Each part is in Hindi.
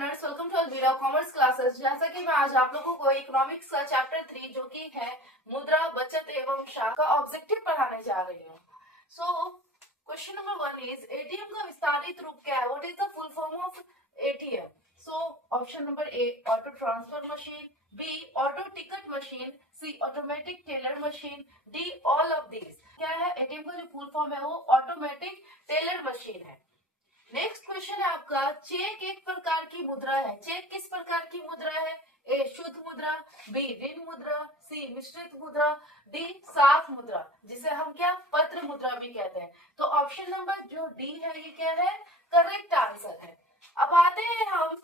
Learners, welcome to Alvira commerce classes. जैसा कि मैं आज आप लोगों को इकोनॉमिक्स का चैप्टर 3 जो कि है मुद्रा, बचत एवं शाख का ऑब्जेक्टिव पढ़ाने जा रही हूँ। So question number 1 is ATM का विस्तारित रूप क्या है? What is the full form of ATM? So option number A auto transfer machine, B auto ticket machine, C automatic teller machine, D all of this. क्या है? एटीएम का जो फुल फॉर्म है वो ऑटोमेटिक टेलर मशीन है। नेक्स्ट क्वेश्चन है आपका, चेक एक प्रकार की मुद्रा है। चेक किस प्रकार की मुद्रा है? ए शुद्ध मुद्रा, बी ऋण मुद्रा, सी मिश्रित मुद्रा, डी साफ मुद्रा, जिसे हम क्या पत्र मुद्रा भी कहते हैं। तो ऑप्शन नंबर जो डी है ये क्या है? करेक्ट आंसर है। अब आते हैं हम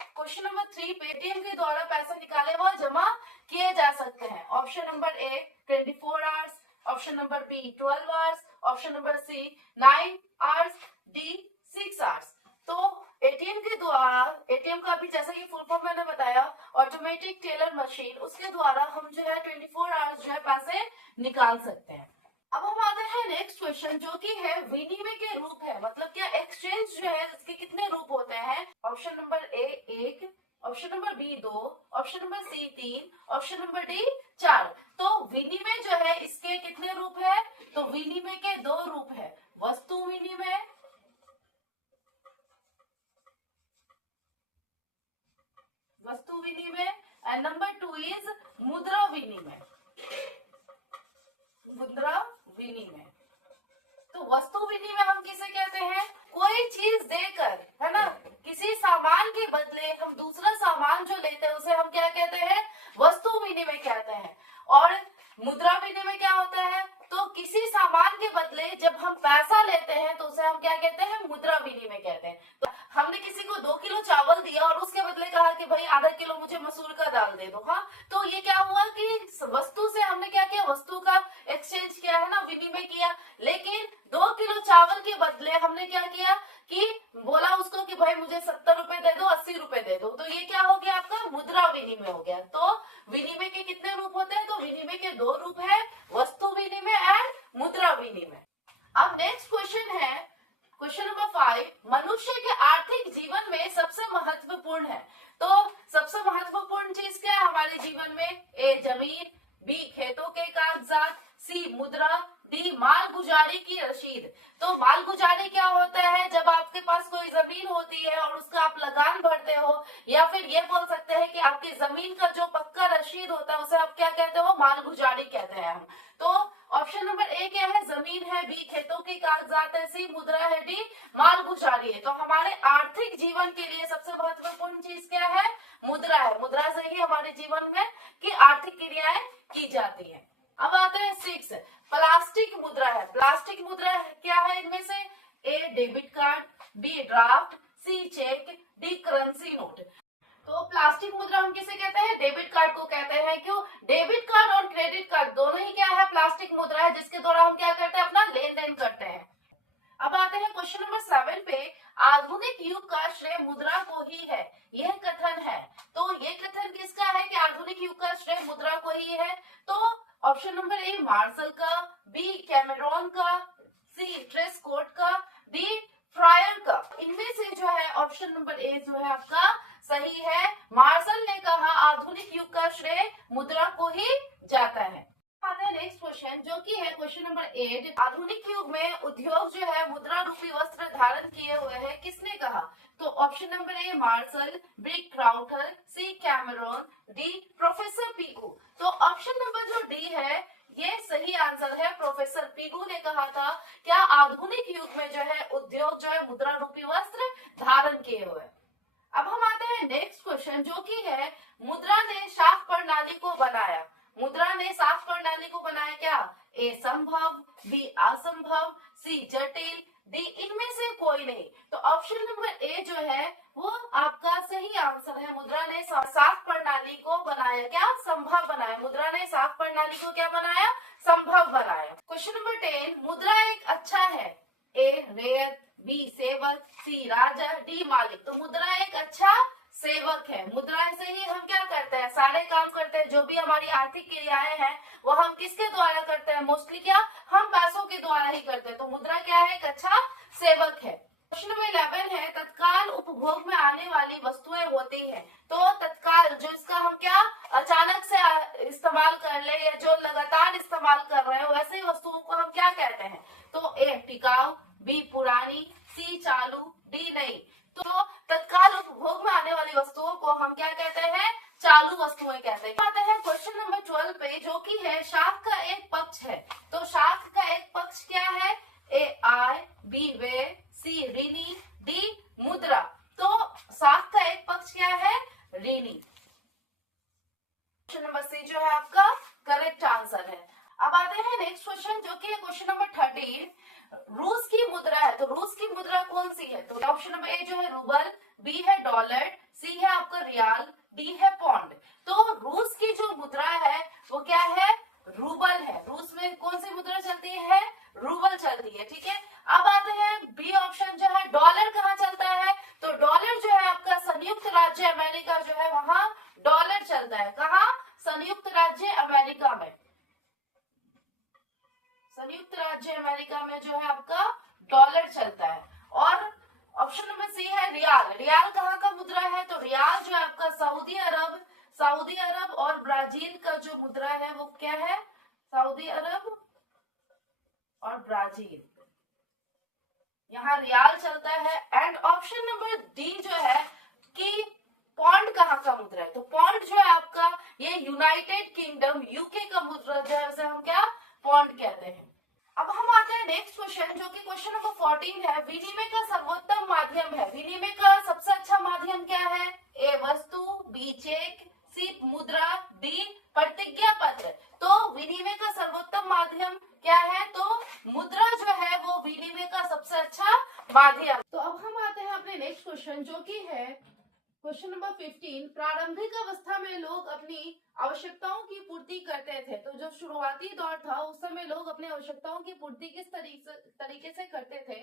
क्वेश्चन नंबर 3 पे। एटीएम के द्वारा पैसा निकाले व जमा किए जा सकते हैं। Option number A 24 hours, option number B 12 hours, option number C 9 hours, D 6 hours. तो एटीएम के द्वारा, एटीएम का भी जैसा कि फुल फॉर्म मैंने बताया ऑटोमेटिक टेलर मशीन, उसके द्वारा हम जो है 24 आवर्स जो है पैसे निकाल सकते हैं। अब हम आते हैं नेक्स्ट क्वेश्चन जो कि है विनिमय के रूप है। मतलब क्या एक्सचेंज जो है उसके कितने रूप होते हैं? Option number A 1, option number B 2, option number C 3, option number D 4। तो विनिमय जो है इसके कितने रूप है? तो विनिमय के 2 रूप है, वस्तु विनिमय, वस्तु विनिमय, एंड नंबर 2 इज मुद्रा विनिमय। मुद्रा विनिमय। तो वस्तु विनिमय हम किसे कहते हैं? कोई चीज देकर, है ना, किसी सामान के बदले हम दूसरा सामान जो लेते हैं उसे हम क्या कहते हैं? वस्तु विनिमय कहते हैं। और मुद्रा विनिमय क्या होता है? तो किसी सामान के बदले जब हम पैसा लेते हैं तो उसे हम क्या कहते हैं? मुद्रा विनिमय कहते हैं। तो हमने किसी को 2 किलो चावल दिया और उसके बदले कहा कि भाई आधा किलो मुझे मसूर का दाल दे दो। हाँ, तो ये क्या हुआ कि वस्तु से हमने क्या किया? वस्तु का एक्सचेंज किया, है ना, विनिमय किया। लेकिन 2 किलो चावल के बदले हमने क्या किया कि बोला उसको कि भाई मुझे 70 रुपए दे दो, 80 रुपए दे दो। तो ये क्या हो गया? आपका मुद्रा विनिमय हो गया। तो विनिमय के कितने रूप होते हैं? तो विनिमय के 2 रूप है, वस्तु विनिमय एंड मुद्रा विनिमय। अब नेक्स्ट क्वेश्चन है क्वेश्चन नंबर 5, मनुष्य के आर्थिक जीवन में सबसे महत्वपूर्ण है। तो सबसे महत्वपूर्ण चीज क्या है हमारे जीवन में? ए जमीन, बी खेतों के कागजात, सी मुद्रा, डी माल गुजारी की रसीद। तो माल गुजारी क्या होता है? जब आपके पास कोई जमीन होती है और उसका आप लगान भरते हो, या फिर ये बोल सकते हैं कि आपकी जमीन का जो पक्का रसीद होता है उसे आप क्या कहते हो? माल गुजारी कहते हैं हम। तो ऑप्शन नंबर ए क्या है? जमीन है, बी खेतों के कागजात है, सी मुद्रा है, डी माल गुजारी है। तो हमारे आर्थिक जीवन के लिए सबसे महत्वपूर्ण चीज क्या है? मुद्रा है। मुद्रा से ही हमारे जीवन में की आर्थिक क्रियाएं की जाती है। अब आते हैं 6, प्लास्टिक मुद्रा है। प्लास्टिक मुद्रा क्या है? इनमें से ए डेबिट कार्ड, बी ड्राफ्ट, सी चेक, डी करेंसी नोट। तो प्लास्टिक मुद्रा हम किसे कहते हैं? डेबिट कार्ड को कहते हैं। क्यों? डेबिट कार्ड और क्रेडिट कार्ड दोनों ही क्या है? प्लास्टिक मुद्रा है, जिसके द्वारा हम क्या करते हैं? अपना लेन देन करते हैं। अब आते हैं क्वेश्चन नंबर 7 पे, आधुनिक युग का श्रेय मुद्रा को ही है, यह कथन है। तो ये कथन किसका है कि आधुनिक युग का श्रेय मुद्रा को ही है? तो ऑप्शन नंबर ए मार्शल का, बी कैमेरॉन का, सी ट्रेस्कोट का, डी फ्रायर का। इनमें से जो है ऑप्शन नंबर ए जो है आपका सही है। मार्शल ने कहा आधुनिक युग का श्रेय मुद्रा को ही जाता है। आता है नेक्स्ट क्वेश्चन जो कि है क्वेश्चन नंबर 8, आधुनिक युग में उद्योग जो है मुद्रा रूपी वस्त्र धारण किए हुए है, किसने कहा? तो option number A Marshall, B Crowther, C Cameron, D professor Pigou. तो ऑप्शन नंबर जो डी है ये सही आंसर है। प्रोफेसर पीगू ने कहा था क्या आधुनिक युग में जो है उद्योग जो है मुद्रा रूपी वस्त्र धारण किए हुए। अब हम आते हैं नेक्स्ट क्वेश्चन जो कि है मुद्रा ने शाख प्रणाली को बनाया। मुद्रा ने शाख प्रणाली को बनाया क्या? ए संभव, बी असंभव, सी जटिल, डी इनमें से कोई नहीं। तो ऑप्शन नंबर ए जो है वो आपका सही आंसर है। मुद्रा ने शाख प्रणाली को बनाया क्या? संभव बनाया। मुद्रा ने शाख प्रणाली को क्या बनाया? संभव बनाया। क्वेश्चन नंबर 10, मुद्रा एक अच्छा है। ए रेयत, बी सेवक, सी राजा, डी मालिक। तो मुद्रा एक अच्छा सेवक है। मुद्रा से ही हम क्या करते हैं? सारे काम करते हैं। जो भी हमारी आर्थिक क्रियाएं हैं वो हम किसके द्वारा करते हैं? मोस्टली क्या हम पैसों के द्वारा ही करते हैं। तो मुद्रा क्या है? एक अच्छा सेवक है। क्वेश्चन नंबर 11 है, तत्काल उपभोग में आने आने वाली वस्तुएं होती हैं, तो तत्काल जो इसका हम क्या अचानक से इस्तेमाल कर ले या जो लगातार इस्तेमाल कर रहे हो वैसे वस्तुओं को हम क्या कहते हैं? तो ए टिकाऊ, बी पुरानी, सी चालू, डी नई। तो तत्काल उपभोग में आने वाली वस्तुओं को हम क्या कहते हैं? चालू वस्तुएं कहते हैं। आते हैं क्वेश्चन नंबर 12 पे, जो कि है शाख का एक पक्ष है। तो शाख का एक पक्ष क्या है? ए आय, बी व्यय, सी ऋणी, डी मुद्रा। तो शाख का एक पक्ष क्या है? ऋणी। क्वेश्चन नंबर सी जो है आपका करेक्ट आंसर है। अब आते हैं नेक्स्ट क्वेश्चन, जो कि है क्वेश्चन नंबर 13। रूस की मुद्रा है, तो रूस की मुद्रा कौन सी है? तो ऑप्शन नंबर ए जो है रूबल, बी है डॉलर, सी है आपका रियाल, डी है पौंड। तो रूस की जो मुद्रा है वो क्या है? रूबल है। रूस में कौन सी मुद्रा चलती है? रूबल चलती है। ठीक है। अब आते हैं बी ऑप्शन जो है डॉलर कहाँ चलता है? तो डॉलर जो है आपका संयुक्त राज्य अमेरिका जो है वहां डॉलर चलता है। कहाँ? संयुक्त राज्य अमेरिका में। संयुक्त राज्य अमेरिका में जो है आपका डॉलर चलता है। और ऑप्शन नंबर सी है रियाल। रियाल कहाँ का मुद्रा है? तो रियाल जो है आपका सऊदी अरब और ब्राजील का जो मुद्रा है वो क्या है? सऊदी अरब और ब्राजील, यहाँ रियाल चलता है। एंड ऑप्शन नंबर डी जो है कि पौंड कहाँ का मुद्रा है? तो पौंड जो है आपका ये यूनाइटेड किंगडम यूके का मुद्रा जो है उसे हम क्या पौंड कहते हैं। अब हम आते हैं नेक्स्ट क्वेश्चन, जो कि क्वेश्चन नंबर 14 है। विनिमय का सर्वोत्तम माध्यम है। विनिमय का सबसे अच्छा माध्यम क्या है? ए वस्तु, बी चेक, सी मुद्रा, डी प्रतिज्ञा पत्र। तो विनिमय का सर्वोत्तम माध्यम क्या है? तो मुद्रा जो है वो विनिमय का सबसे अच्छा माध्यम। तो अब हम आते हैं अपने नेक्स्ट क्वेश्चन, जो कि है क्वेश्चन नंबर 15। प्रारंभिक अवस्था में लोग अपनी आवश्यकताओं की पूर्ति करते थे। तो जो शुरुआती दौर था उस समय लोग अपनी आवश्यकताओं की पूर्ति किस तरीके से करते थे?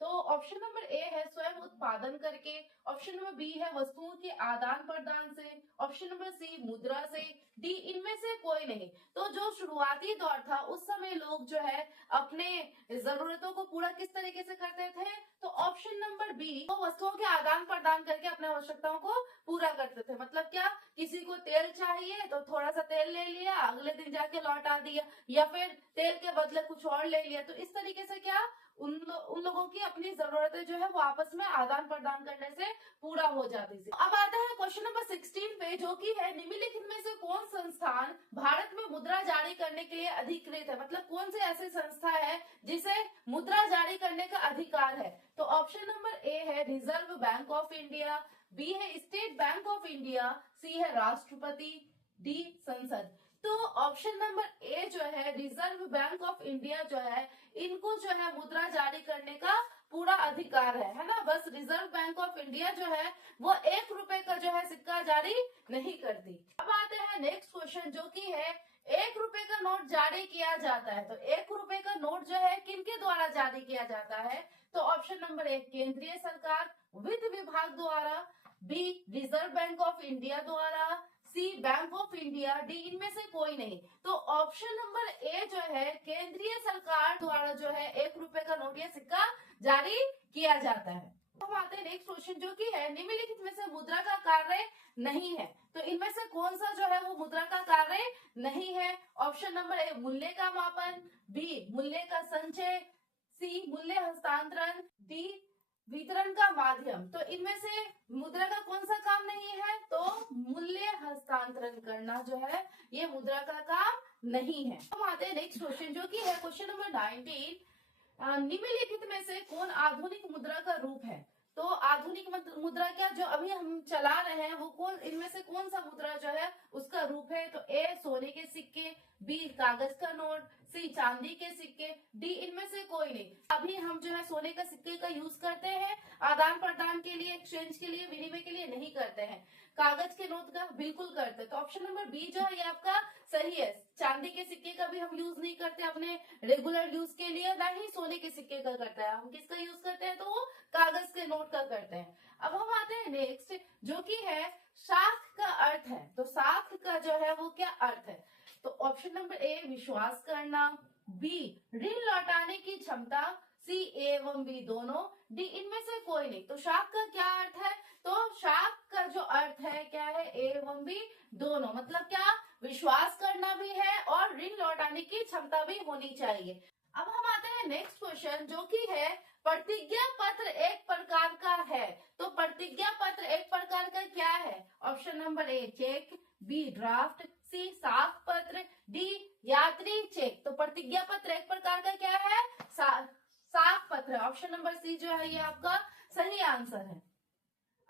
तो ऑप्शन नंबर ए है स्वयं उत्पादन करके, ऑप्शन नंबर बी है वस्तुओं के आदान प्रदान से, ऑप्शन नंबर सी मुद्रा से, डी इनमें से कोई नहीं। तो जो शुरुआती दौर था उस समय लोग जो है अपने जरूरतों को पूरा किस तरीके से करते थे? तो ऑप्शन नंबर बी, वो वस्तुओं के आदान प्रदान करके अपने आवश्यकताओं को पूरा करते थे। मतलब क्या? किसी को तेल चाहिए तो थोड़ा सा तेल ले लिया, अगले दिन जाके लौटा दिया, या फिर तेल के बदले कुछ और ले लिया। तो इस तरीके से क्या उन लोगों की अपनी जरूरतें जो है वो आपस में आदान प्रदान करने से पूरा हो जाती थी। अब आता है क्वेश्चन नंबर 16 पे, जो कि है निम्नलिखित में से कौन संस्थान भारत में मुद्रा जारी करने के लिए अधिकृत है? मतलब कौन सी ऐसी संस्था है जिसे मुद्रा जारी करने का अधिकार है? तो ऑप्शन नंबर ए है Reserve Bank of India, B है State Bank of India, C है राष्ट्रपति, डी संसद। तो ऑप्शन नंबर ए जो है रिजर्व बैंक ऑफ इंडिया जो है इनको जो है मुद्रा जारी करने का पूरा अधिकार है ना। बस रिजर्व बैंक ऑफ इंडिया जो है वो 1 रुपए का जो है सिक्का जारी नहीं करती। अब आते हैं नेक्स्ट क्वेश्चन, जो कि है 1 रुपए का नोट जारी किया जाता है। तो 1 रुपए का नोट जो है किनके द्वारा जारी किया जाता है? तो ऑप्शन नंबर ए केंद्रीय सरकार, वित्त विभाग द्वारा, B Reserve Bank of India द्वारा, C Bank of India, D इनमें से कोई नहीं। तो ऑप्शन नंबर ए जो है केंद्रीय सरकार द्वारा जो है 1 रुपए का नोट या सिक्का जारी किया जाता है। हम आते हैं नेक्स्ट क्वेश्चन, जो कि है निम्नलिखित में से मुद्रा का कार्य नहीं है। तो इनमें से कौन सा जो है वो मुद्रा का कार्य नहीं है? ऑप्शन नंबर ए मूल्य का मापन, बी मूल्य का संचय, सी मूल्य हस्तांतरण, डी वितरण का माध्यम। तो इनमें से मुद्रा का कौन सा काम नहीं है? तो मूल्य हस्तांतरण करना जो है ये मुद्रा का काम नहीं है। हम आते हैं नेक्स्ट क्वेश्चन, जो कि है क्वेश्चन नंबर 19। निम्नलिखित में से कौन आधुनिक मुद्रा का रूप है? तो आधुनिक मुद्रा क्या जो अभी हम चला रहे हैं वो कौन, इनमें से कौन सा मुद्रा जो है उसका रूप है? तो ए सोने के सिक्के, बी कागज का नोट, सी चांदी के सिक्के, डी इनमें से कोई नहीं। अभी हम जो है सोने का सिक्के का यूज करते हैं आदान प्रदान के लिए, एक्सचेंज के लिए, विनिमय के लिए नहीं करते हैं। कागज के नोट का बिल्कुल करते हैं। तो ऑप्शन नंबर बी जो है ये आपका सही है। चांदी के सिक्के का भी हम यूज नहीं करते अपने रेगुलर यूज के लिए, ना ही सोने के सिक्के का करता है। हम किसका यूज करते हैं? तो वो कागज के नोट का करते हैं। अब हम आते हैं नेक्स्ट, जो कि है शाख का अर्थ है। तो शाख का जो है वो क्या अर्थ है? तो ऑप्शन नंबर ए विश्वास करना, बी ऋण लौटाने की क्षमता, सी ए एवं बी दोनों, डी इनमें से कोई नहीं। तो शाक का क्या अर्थ है? तो शाक का जो अर्थ है क्या है? ए एवं बी दोनों, मतलब क्या? विश्वास करना भी है और ऋण लौटाने की क्षमता भी होनी चाहिए। अब हम आते हैं नेक्स्ट क्वेश्चन, जो कि है प्रतिज्ञा पत्र एक प्रकार का है। तो प्रतिज्ञा पत्र एक प्रकार का क्या है? Option number A cheque, B draft, C साख पत्र, डी यात्री चेक। तो प्रतिज्ञा पत्र एक प्रकार का क्या है? साख पत्र। ऑप्शन नंबर सी जो है ये आपका सही आंसर है।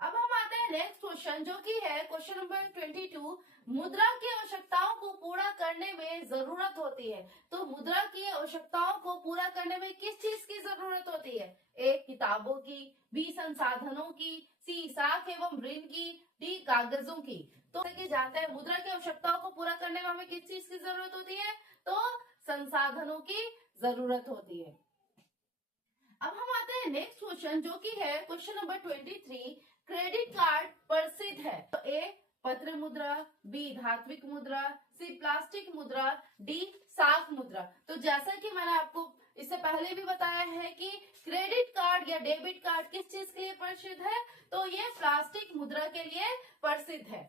अब हम आते हैं नेक्स्ट क्वेश्चन, जो कि है क्वेश्चन नंबर 22। मुद्रा की आवश्यकताओं को पूरा करने में जरूरत होती है। तो मुद्रा की आवश्यकताओं को पूरा करने में किस चीज की जरूरत होती है? ए किताबों की, बी संसाधनों की, सी साख एवं ऋण की, डी कागजों की। तो जैसे कि जानते हैं मुद्रा की आवश्यकताओं को पूरा करने में हमें किस चीज की जरूरत होती है? तो संसाधनों की जरूरत होती है। अब हम आते हैं नेक्स्ट क्वेश्चन, जो कि है क्वेश्चन नंबर 23। क्रेडिट कार्ड प्रसिद्ध है। तो ए पत्र मुद्रा, बी धात्विक मुद्रा, सी प्लास्टिक मुद्रा, डी साख मुद्रा। तो जैसा कि मैंने आपको इससे पहले भी बताया है कि क्रेडिट कार्ड या डेबिट कार्ड किस चीज के लिए प्रसिद्ध है? तो ये प्लास्टिक मुद्रा के लिए प्रसिद्ध है।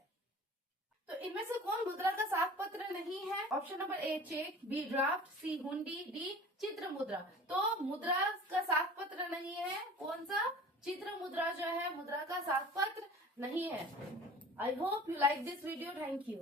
तो इनमें से कौन मुद्रा का साख पत्र नहीं है? Option number A cheque, B draft, C हुंडी, डी चित्र मुद्रा। तो मुद्रा का साख पत्र नहीं है कौन सा? चित्र मुद्रा जो है मुद्रा का साख पत्र नहीं है। I hope you like this video. Thank you.